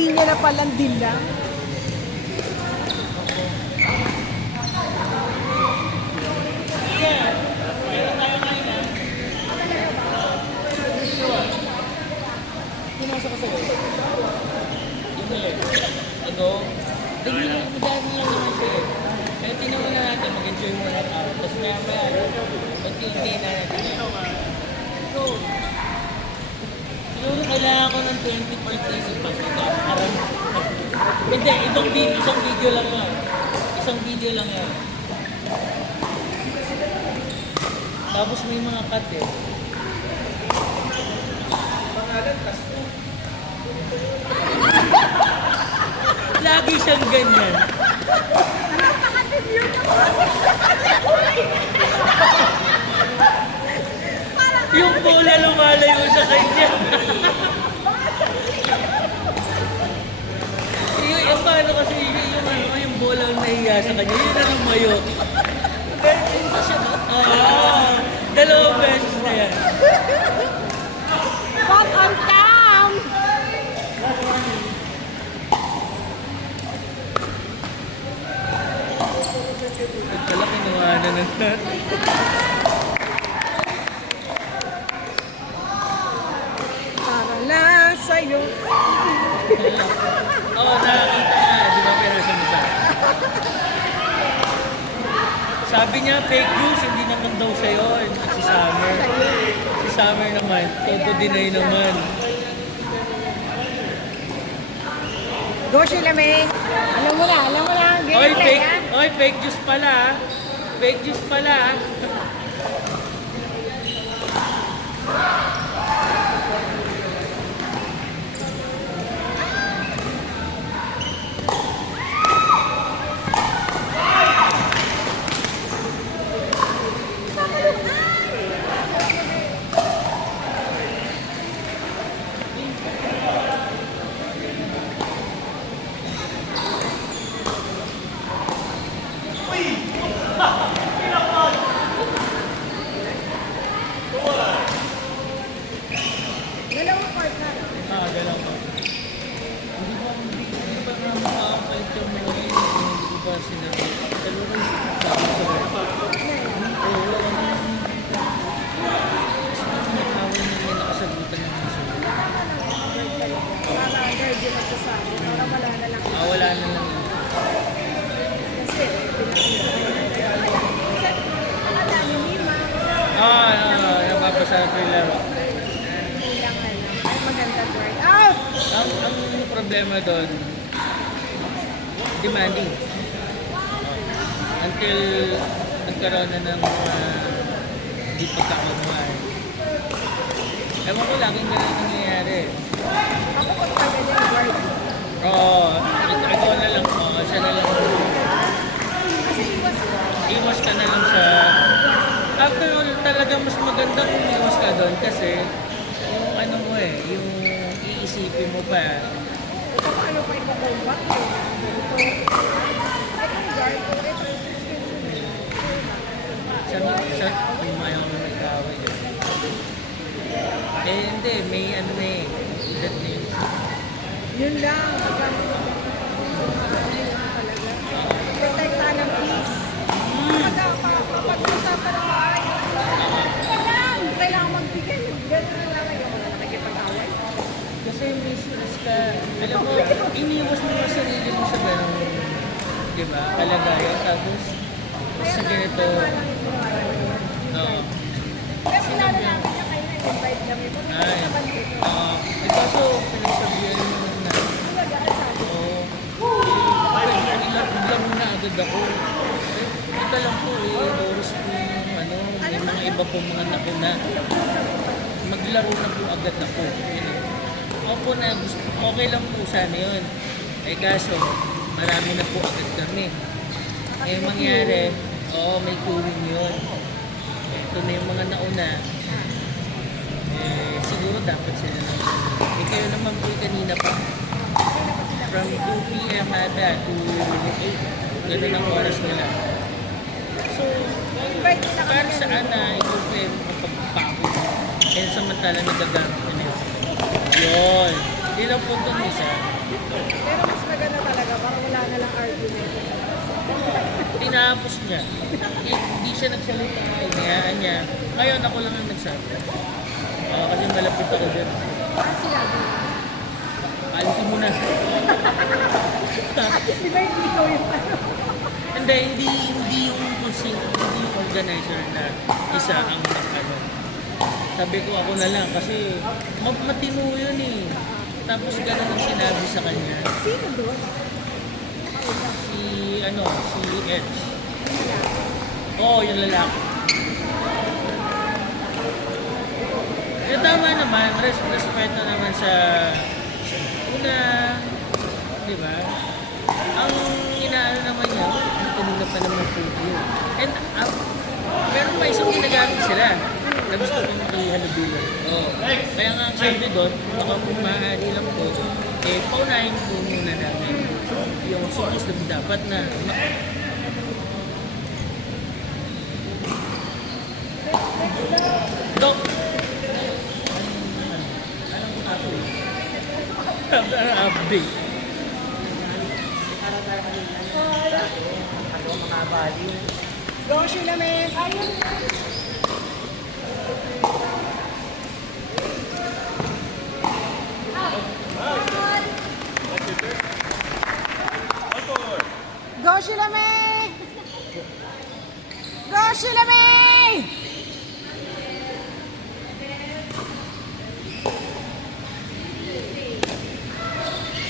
pinya na palang dila. Pinasa ko sa'yo. Yung huli. Ano? Madami lang naman siya eh. Kaya tinawa na natin, mag-enjoy muna tayo. Tapos maya-maya, mag-tilti na natin. Siguro kailangan ko ng 20 parts sa pagkita. Hindi, isang video lang yan. Isang video lang yan. Tapos may mga cut eh. Lagi siyang ganyan. Yung bola lumalayo sa kanya. Yung paano kasi yung bola ang nahiya sa kanya, yun na lumayo. Pero pinsa siya ba? Dalawang beses na yan. Back on cam! Pala kinuha na ng Para lang sa'yo. Oo, nakakita ka. Di ba pinasa mo sa sabi niya, fake news, hindi naman daw siya yun. Si Summer. Si Summer naman, todo deny naman. Go, Sheila May. Alam mo na. Oy, fake news pala. Fake news pala. Dalawang part na. Galaw ko. Hindi ba nga makakapalit yung mga yun? Hindi ba sinabi? Dalawa rin sabi ko. Oo, nagtawal na may nakasagutan ng mga Para guard yung magsasabi. Para wala na lang. wala na lang. Kasi, wala yung lima. Napapasa ko yung laro. Bilang na lang. Ay, maganda guard. Out! Ang problema doon, demanding. Until nagkaroon na ng mga di pagkakaunawaan. Ewan ko, laging ganun nangyayari. Ako kung tagal yung guard. Oo, ikaw na lang, siya na lang. Kasi iwas ko. Iwas ka na lang sa... After all, talaga mas maganda kung iwas ka doon kasi yung ano mo yung iisipin mo pa. Paano pa ikakombat? Itong guard ko, ito yung Sa umayaw na nagkaway yun. Hindi, may ano that name. yun lang. Protektahan ng peace. Pag-usapan ng maayos. Kailangan magbigay. Ganun lang ngayon. Nakikipag-away. Kasi may stress ka. Alam mo, iniwas mo yung sarili mo sa ganun, di ba? Kalagayan. Tapos, sa ganito, Pero kilala namin na kayo nag-invite kami. ay, kaso, pinagsabihan mo na, ilang na agad ako. Ito lang po oras po yung may mga iba po mga nakuna. Maglaro na po agad ako. Ako na, okay lang po sana yun. Kaso, marami na po agad kami. Mangyari, may queuing yun. Ito na yung mga nauna. Siguro dapat sila na. Kayo naman po kanina pa. From 2 p.m. ata to 8. Ganun ang oras nila. So, para saan na ikaw kayo mapagpapakot? Kaya samantala nagagamit na nila. Yun. Hindi lang po ito isa. niya. Hindi siya nagsalita, inayaan niya. Ngayon ako lang ang nagsabi. Kasi malapit ako din. Ano sinabi? Alisin mo na. At least, di ba hindi ikaw yung ano? Hindi yung hindi yung organizer na isa ang ano. Sabi ko ako na lang kasi matino yun eh. Tapos ganun ang sinabi sa kanya. Sino doon? Si Ed. Oo, yung lalaki. Tama naman, respeto naman sa una, di ba? Ang inaano naman niya, kanina pa naman po yun. And meron pa isang ginagamit sila na gusto kong ihalubilo. Kaya nga ang sabi doon, baka kung maaari lang po, paunahin po muna namin yung songs na dapat na Dok! Update. Go, Sheila, man. Ayun. Go, Sheila, man. Go, Sheila, man.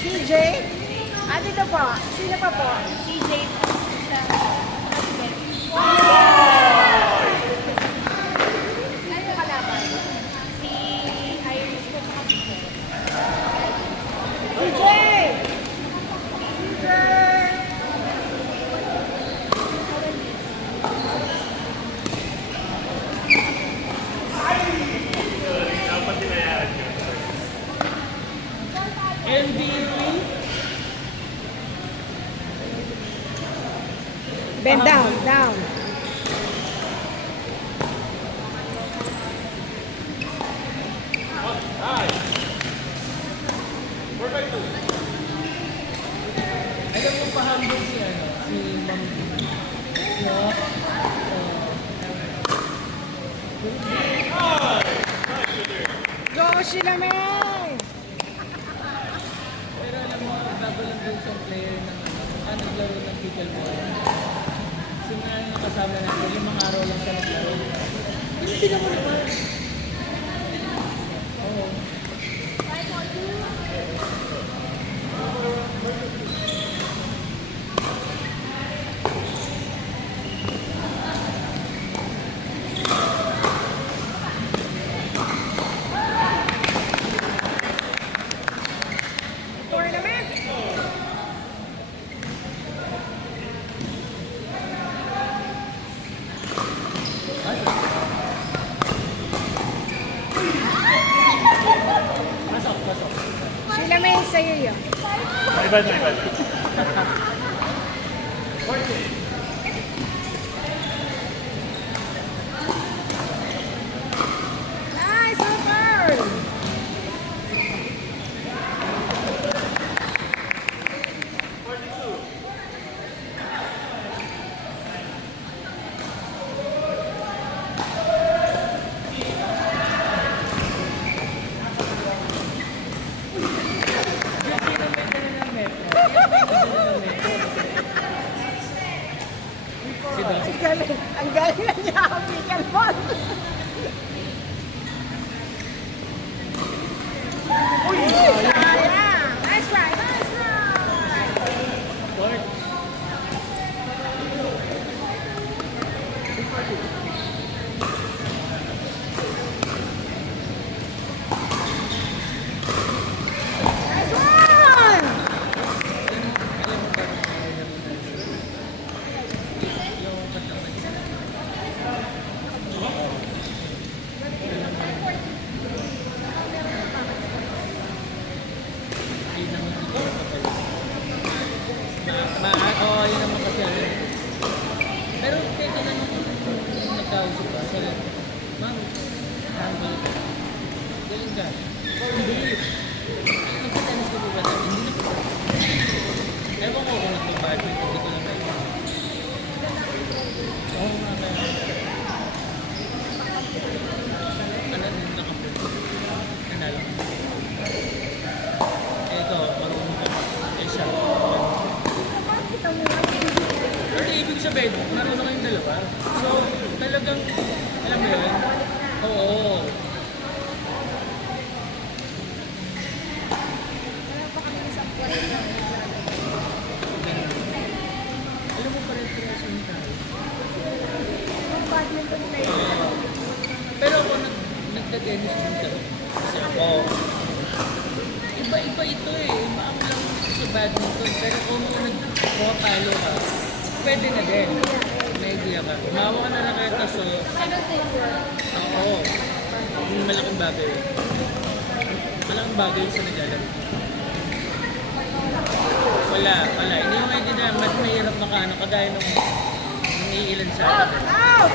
CJ? Dito po. Sino pa po? CJ sa Ano kalaban? si Iris ko sa kasi CJ! CJ! NBA. Bend down, down. Alam mo pahambog si Ma'am. Go, Sheila, man. Pero alam mo, bago lang doon sa player ng naglaro ng pickleball. Simula na kasama natin, 5 araw lang siya naglaro. Hindi na mo naman. Oo. Tournament. Pasok. Sheila, man, sa'yo yun. Nice, super! nag-ennis din kami. Kasi ako, iba-iba ito eh. Maamo lang ito sa badminton. Pero kung nag-pumapalo ka, pwede na din. May idea ka. Umawa ka na raketa, so, Ano safer? oo. Yung malaking bagay. Malaking bagay sa naglalaro. Wala. Hindi mo maintindihan. Mas mahirap makaano kagaya nung iilan sa atin. Out!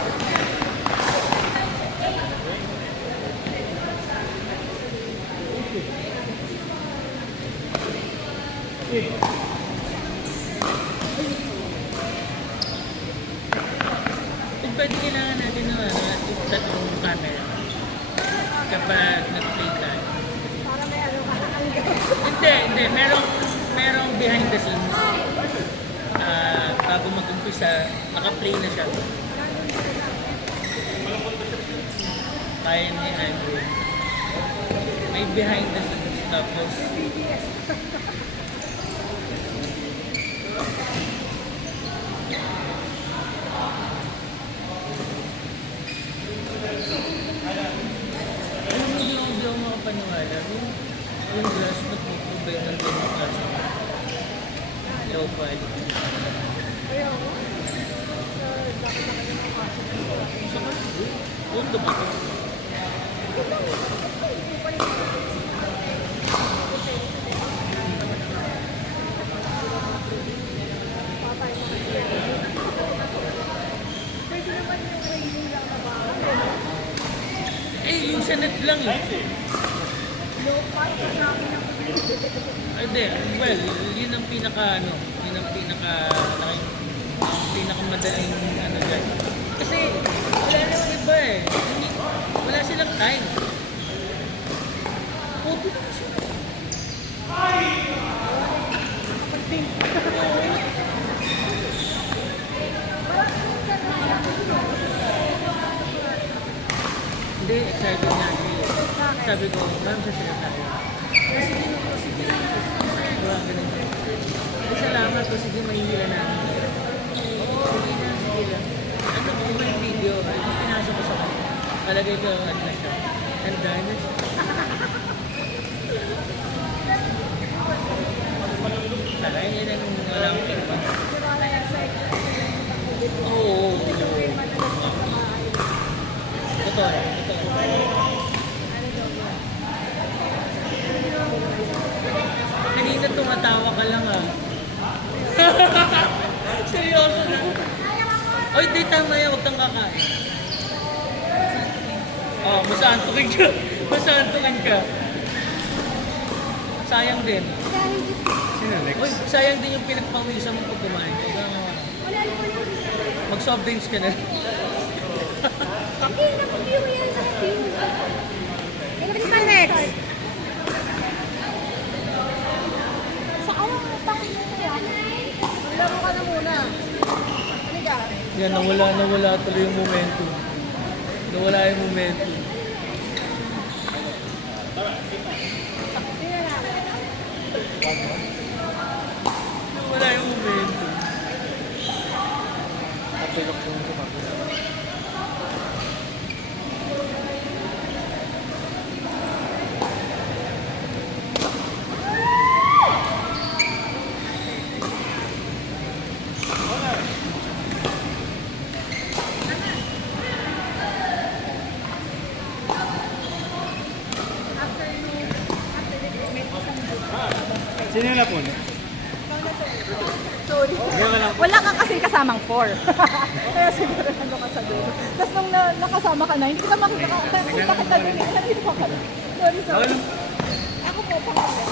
Kung pwede kailangan natin ng tatlong camera kapag nag-play tayo. Para may ano ka. Hindi. Merong behind the scenes. Bago mag-umpisa, naka-play na siya. Kaya ni Andrew. May behind the scenes. Tapos, alam mo, hindi ako makapaniwala. Yung glass, ba't magpubay ng ganyan klase? Leopard. Ayaw mo? Sa ka? Punto ba ito? Pwede naman yung railing lang na ba? Eh, yung sa net lang eh. Low part na namin ang Hindi, well, yun ang yun ang pinakamadaling ano dyan. Kasi, wala naman iba eh. Wala silang time. Puto na sila. Hindi, excited na ako eh. Sabi ko, ma'am, sasaya tayo. Sige. Diba, ganun siya. Ay, salamat po. Sige, mahihila namin. Oo, sige na, sige lang. Ano ko ba yung video? Ay, pinasok ko sa kanya. Palagay ko, ano na siya. Handa na siya. Kaya yun ang walang iba. Oo. Totoo. Kanina tumatawa ka lang ah. Seryoso na. Oy, di tama yan. Huwag kang kakain. Oh, masantukin ka. Masantukin ka. Sayang din. Sino next? Uy, sayang din yung pinagpawisan mo pag kumain. Mag-soft drinks ka na. Hindi na mag-view yan sa view. Ano ba next? Sa awang mo pa yan. Laro ka na muna. Halika. Yan, nawala tuloy yung momentum. Nawala yung momentum. Tingnan natin. Nawala yung momentum. Kapilok yung kumapila. Sino yung napon? Sorry. Wala ka kasing kasamang 4. Kaya siguro nandun ka sa dulo. Tapos nung nakasama ka na, hindi kita makita ka. Punta kita dun. Nandito ka. Sorry. Ako po, pangalan.